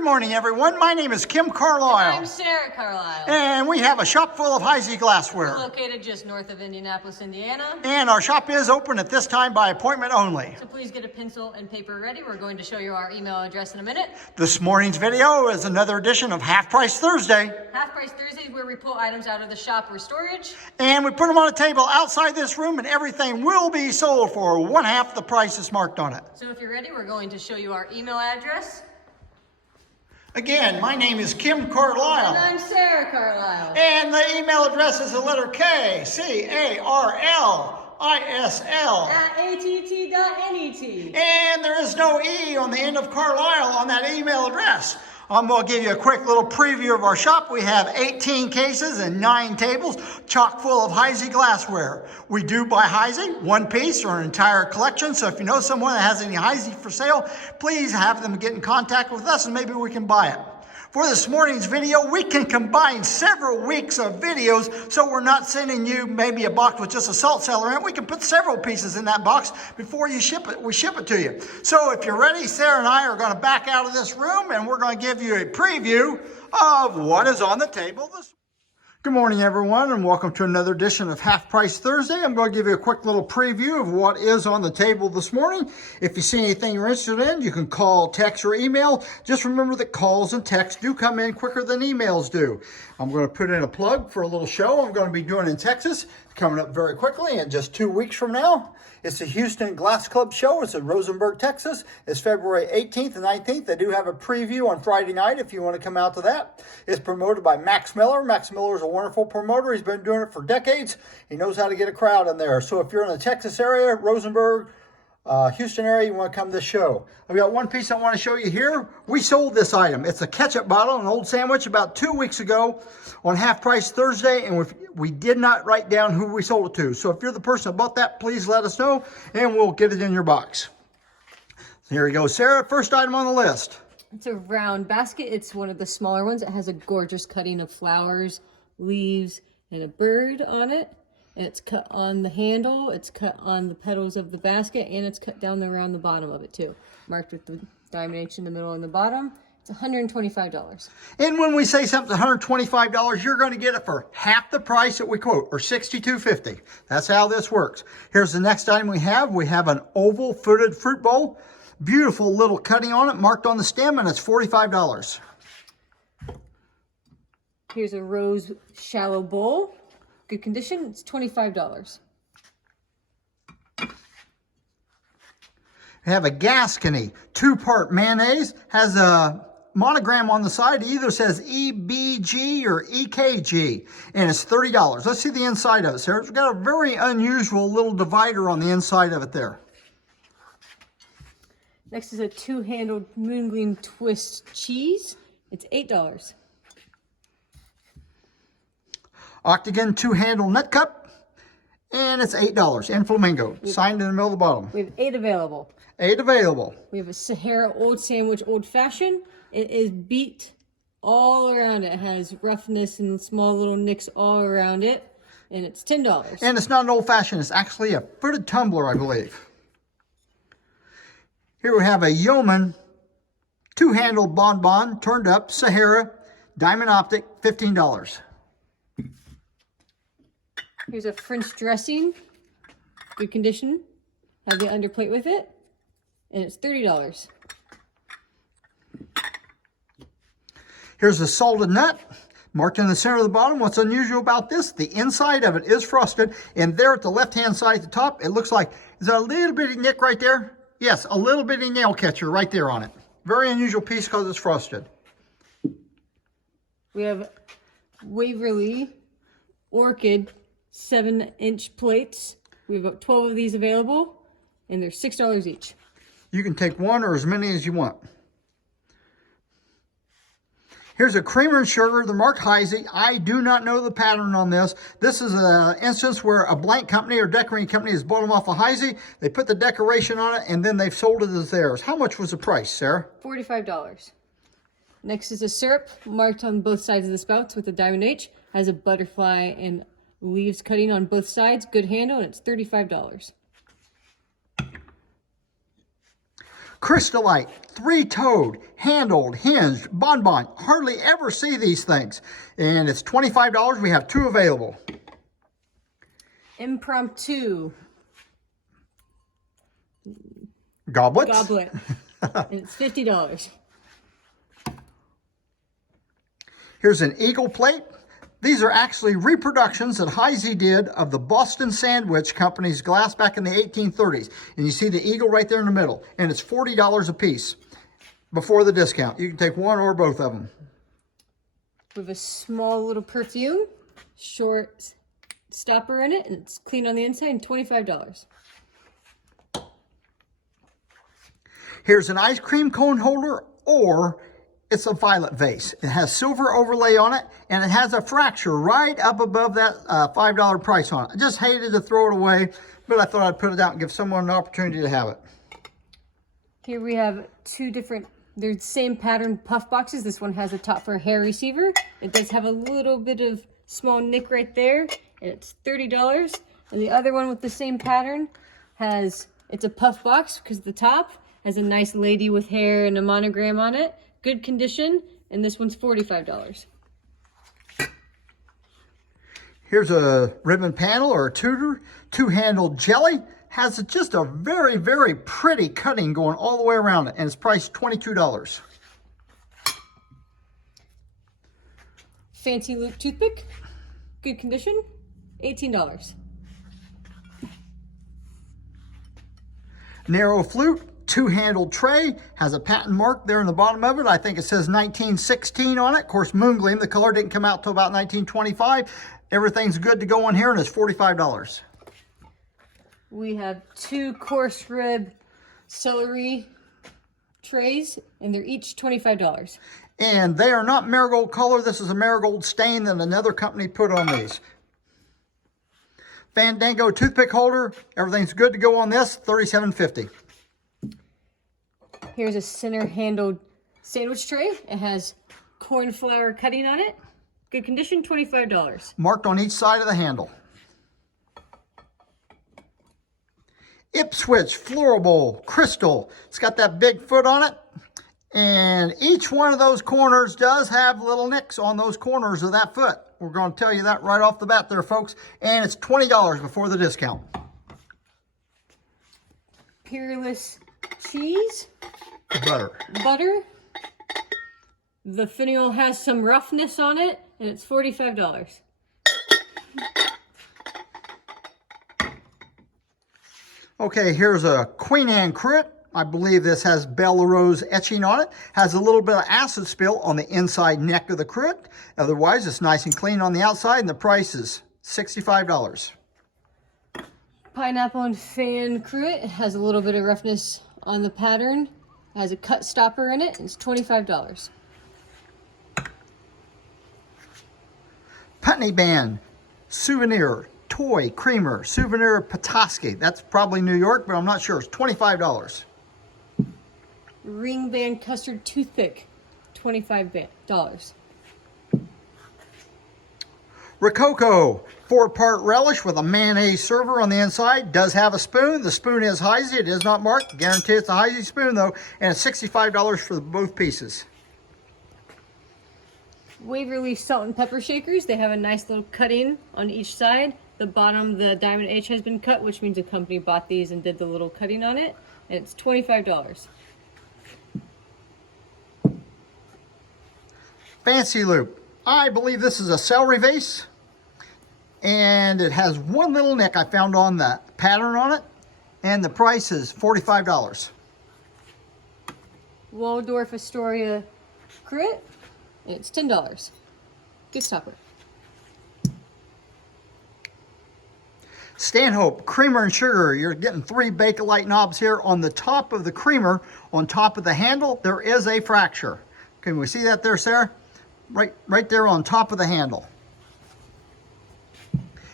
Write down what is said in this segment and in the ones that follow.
Good morning, everyone. My name is Kim Carlisle. And I'm Sarah Carlisle. And we have a shop full of Heisey glassware. We're located just north of Indianapolis, Indiana. And our shop is open at this time by appointment only. So please get a pencil and paper ready. We're going to show you our email address in a minute. This morning's video is another edition of Half Price Thursday. Half Price Thursdays, where we pull items out of the shop or storage. And we put them on a table outside this room, and everything will be sold for one half the price that's marked on it. So if you're ready, we're going to show you our email address. Again, my name is Kim Carlisle. And I'm Sarah Carlisle. And the email address is the letter K, C-A-R-L-I-S-L. At att.net. And there is no E on the end of Carlisle on that email address. I'm going to give you a quick little preview of our shop. We have 18 cases and 9 tables, chock full of Heisey glassware. We do buy Heisey, one piece or an entire collection. So if you know someone that has any Heisey for sale, please have them get in contact with us and maybe we can buy it. For this morning's video, we can combine several weeks of videos, so we're not sending you maybe a box with just a salt cellar in it. We can put several pieces in that box before you ship it. We ship it to you. So if you're ready, Sarah and I are going to back out of this room, and we're going to give you a preview of what is on the table this morning. Good morning, everyone, and welcome to another edition of Half Price Thursday. I'm going to give you a quick little preview of what is on the table this morning. If you see anything you're interested in, you can call, text, or email. Just remember that calls and texts do come in quicker than emails do. I'm going to put in a plug for a little show I'm going to be doing in Texas, coming up very quickly in just 2 weeks from now. It's the Houston Glass Club show. It's in Rosenberg, Texas. It's February 18th and 19th. They do have a preview on Friday night if you want to come out to that. It's promoted by Max Miller. Max Miller is a wonderful promoter. He's been doing it for decades. He knows how to get a crowd in there. So if you're in the Texas area, Rosenberg, Houston area, you want to come to this show. I've got one piece I want to show you here. We sold this item. It's a ketchup bottle, an old sandwich, about 2 weeks ago on Half Price Thursday, and we did not write down who we sold it to. So if you're the person that bought that, please let us know, and we'll get it in your box. So here we go, Sarah. First item on the list. It's a round basket. It's one of the smaller ones. It has a gorgeous cutting of flowers, leaves, and a bird on it. And it's cut on the handle, it's cut on the petals of the basket, and it's cut down around the bottom of it too. Marked with the diamond H in the middle and the bottom. It's $125. And when we say something's $125, you're going to get it for half the price that we quote, or $62.50. That's how this works. Here's the next item we have. We have an oval-footed fruit bowl. Beautiful little cutting on it, marked on the stem, and it's $45. Here's a rose shallow bowl. Good condition, it's $25. We have a Gascony 2-part mayonnaise, has a monogram on the side. It either says EBG or EKG, and it's $30. Let's see the inside of it, Sarah. It's got a very unusual little divider on the inside of it there. Next is a 2-handled Moongleam Twist cheese. It's $8. Octagon 2-handle nut cup, and it's $8. And flamingo, signed in the middle of the bottom. We have 8 available. 8 available. We have a Sahara Old Sandwich Old Fashioned. It is beat all around it. It has roughness and small little nicks all around it, and it's $10. And it's not an old fashioned, it's actually a footed tumbler, I believe. Here we have a Yeoman 2-handled bonbon, turned up, Sahara, diamond optic, $15. Here's a French dressing, good condition. Have the underplate with it, and it's $30. Here's a salted nut, marked in the center of the bottom. What's unusual about this, the inside of it is frosted, and there at the left-hand side at the top, it looks like, is there a little bitty nick right there? Yes, a little bitty nail catcher right there on it. Very unusual piece because it's frosted. We have Waverly Orchid 7-inch plates. We have about 12 of these available, and they're $6 each. You can take one or as many as you want. Here's a creamer and sugar, the marked Heisey. I do not know the pattern on this. This is an instance where a blank company or decorating company has bought them off of Heisey. They put the decoration on it, and then they've sold it as theirs. How much was the price, Sarah? $45. Next is a syrup marked on both sides of the spouts with a diamond H. Has a butterfly and leaves cutting on both sides. Good handle, and it's $35. Crystallite, three-toed, handled, hinged, bonbon. Hardly ever see these things. And it's $25. We have two available. Impromptu Goblets. goblet. And it's $50. Here's an eagle plate. These are actually reproductions that Heisey did of the Boston Sandwich Company's glass back in the 1830s. And you see the eagle right there in the middle. And it's $40 a piece before the discount. You can take one or both of them. We have a small little perfume, short stopper in it, and it's clean on the inside, and $25. Here's an ice cream cone holder, or it's a violet vase. It has silver overlay on it, and it has a fracture right up above that $5 price on it. I just hated to throw it away, but I thought I'd put it out and give someone an opportunity to have it. Here we have two different, they're the same pattern puff boxes. This one has a top for a hair receiver. It does have a little bit of small nick right there, and it's $30. And the other one with the same pattern has, it's a puff box because the top has a nice lady with hair and a monogram on it. Good condition, and this one's $45. Here's a ribbon panel or a Tudor, two-handled jelly. Has just a very, very pretty cutting going all the way around it, and it's priced $22. Fancy loop toothpick, good condition, $18. Narrow flute, two-handled tray, has a patent mark there in the bottom of it. I think it says 1916 on it. Of course, Moongleam, the color didn't come out till about 1925. Everything's good to go on here, and it's $45. We have two coarse rib celery trays, and they're each $25. And they are not marigold color. This is a marigold stain that another company put on these. Fandango toothpick holder. Everything's good to go on this, $37.50. Here's a center-handled sandwich tray. It has corn flour cutting on it. Good condition, $25. Marked on each side of the handle. Ipswich Floral Bowl, crystal. It's got that big foot on it. And each one of those corners does have little nicks on those corners of that foot. We're going to tell you that right off the bat there, folks. And it's $20 before the discount. Peerless cheese. Butter. Butter. The finial has some roughness on it, and it's $45. Okay, here's a Queen Anne cruet. I believe this has Bella Rose etching on it. Has a little bit of acid spill on the inside neck of the cruet. Otherwise, it's nice and clean on the outside, and the price is $65. Pineapple and fan cruet. It has a little bit of roughness on the pattern. It has a cut stopper in it, and it's $25. Putney Band, souvenir, toy creamer, souvenir Petoskey. That's probably New York, but I'm not sure. It's $25. Ring band custard toothpick, $25. Rococo, 4-part relish with a mayonnaise server on the inside. Does have a spoon. The spoon is Heisey. It is not marked. Guarantee it's a Heisey spoon, though. And it's $65 for both pieces. Waverly salt and pepper shakers. They have a nice little cutting on each side. The bottom, the diamond H has been cut, which means the company bought these and did the little cutting on it. And it's $25. Fancy loop. I believe this is a celery vase. And it has one little nick I found on the pattern on it. And the price is $45. Waldorf Astoria cruet. And it's $10. Good stopper. Stanhope creamer and sugar. You're getting 3 Bakelite knobs here. On the top of the creamer, on top of the handle, there is a fracture. Can we see that there, Sarah? Right there on top of the handle.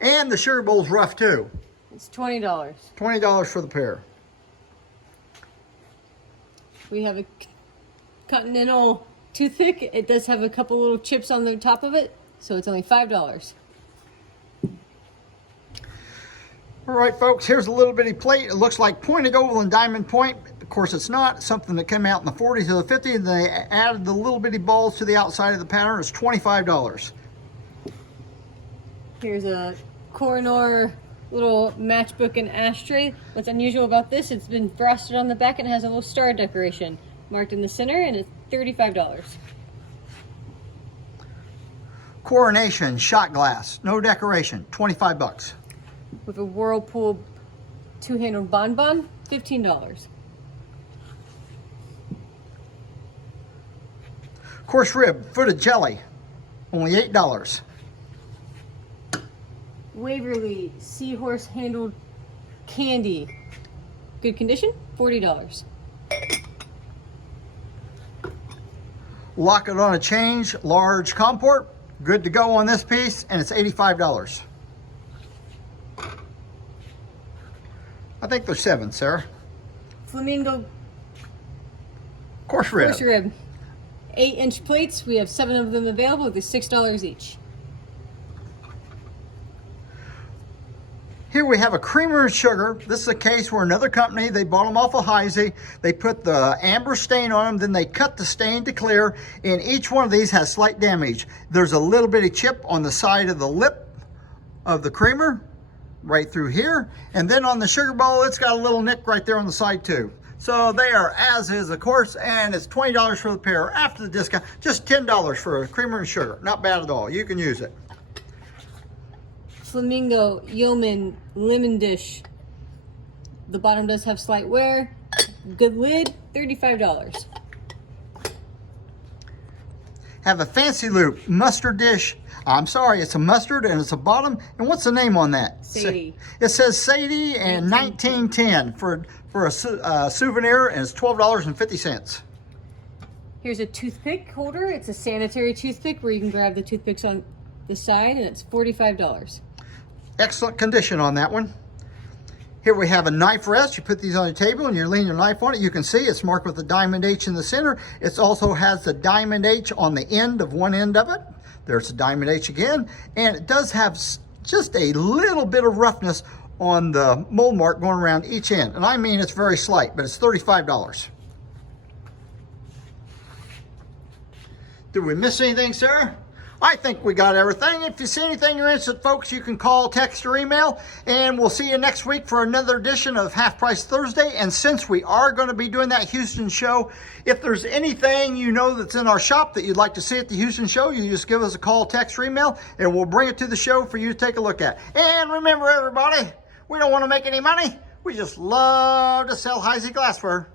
And the sugar bowl's rough too. It's $20. $20 for the pair. We have a Continental toothpick. It does have a couple little chips on the top of it, so it's only $5. All right, folks, here's a little bitty plate. It looks like pointed oval and diamond point. Of course, it's not. It's something that came out in the 40s or the 50s, and they added the little bitty balls to the outside of the pattern. It's $25. Here's a Kohinoor little matchbook and ashtray. What's unusual about this, it's been frosted on the back and it has a little star decoration marked in the center, and it's $35. Coronation shot glass, no decoration, 25 bucks. With a Whirlpool two-handled bonbon, $15. Coarse rib, footed jelly, only $8. Waverly seahorse handled candy, good condition, $40. Lock it on a change, large comport, good to go on this piece, and it's $85. I think there's 7, Sarah. Flamingo Coarse rib. coarse rib, 8-inch plates. We have 7 of them available. They're $6 each. Here we have a creamer and sugar. This is a case where another company, they bought them off of Heisey. They put the amber stain on them, then they cut the stain to clear, and each one of these has slight damage. There's a little bitty chip on the side of the lip of the creamer, right through here, and then on the sugar bowl, it's got a little nick right there on the side too. So they are as is, of course, and it's $20 for the pair. After the discount, just $10 for a creamer and sugar. Not bad at all. You can use it. Flamingo Yeoman lemon dish. The bottom does have slight wear. Good lid, $35. Have a fancy loop mustard dish. I'm sorry, it's a mustard and it's a bottom. And what's the name on that? Sadie. It says Sadie and 1910 for a souvenir, and it's $12.50. Here's a toothpick holder. It's a sanitary toothpick where you can grab the toothpicks on the side, and it's $45. Excellent condition on that one. Here we have a knife rest. You put these on your table and you lean your knife on it. You can see it's marked with a diamond H in the center. It also has the diamond H on the end of one end of it. There's a diamond H again. And it does have just a little bit of roughness on the mold mark going around each end. And I mean, it's very slight, but it's $35. Did we miss anything, Sarah? I think we got everything. If you see anything you're interested, folks, you can call, text, or email. And we'll see you next week for another edition of Half Price Thursday. And since we are going to be doing that Houston show, if there's anything you know that's in our shop that you'd like to see at the Houston show, you just give us a call, text, or email, and we'll bring it to the show for you to take a look at. And remember, everybody, we don't want to make any money. We just love to sell Heisey glassware.